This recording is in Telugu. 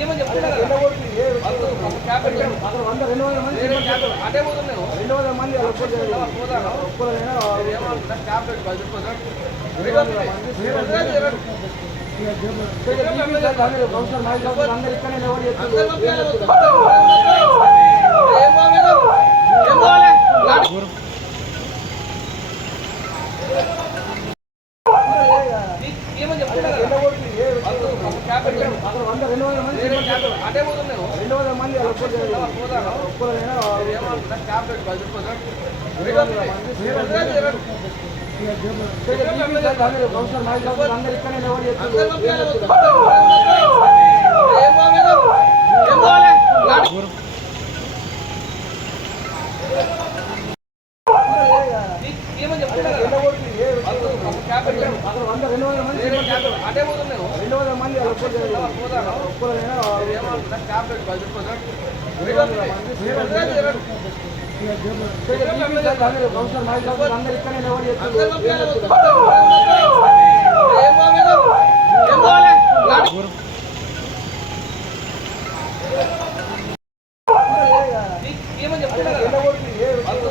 ఏమని చెప్తున్నా కదా వద్దు, క్యాబ్ పెట్టి బయట పోతాడు ఏం బాగలేదు ఏం బాగలే ఏమని చెప్తున్నా కదా వద్దు, ఒక క్యాబ్ పెట్టాడు. అటే పోతున్నావు ఏమని చెప్తున్నా కదా వద్దు,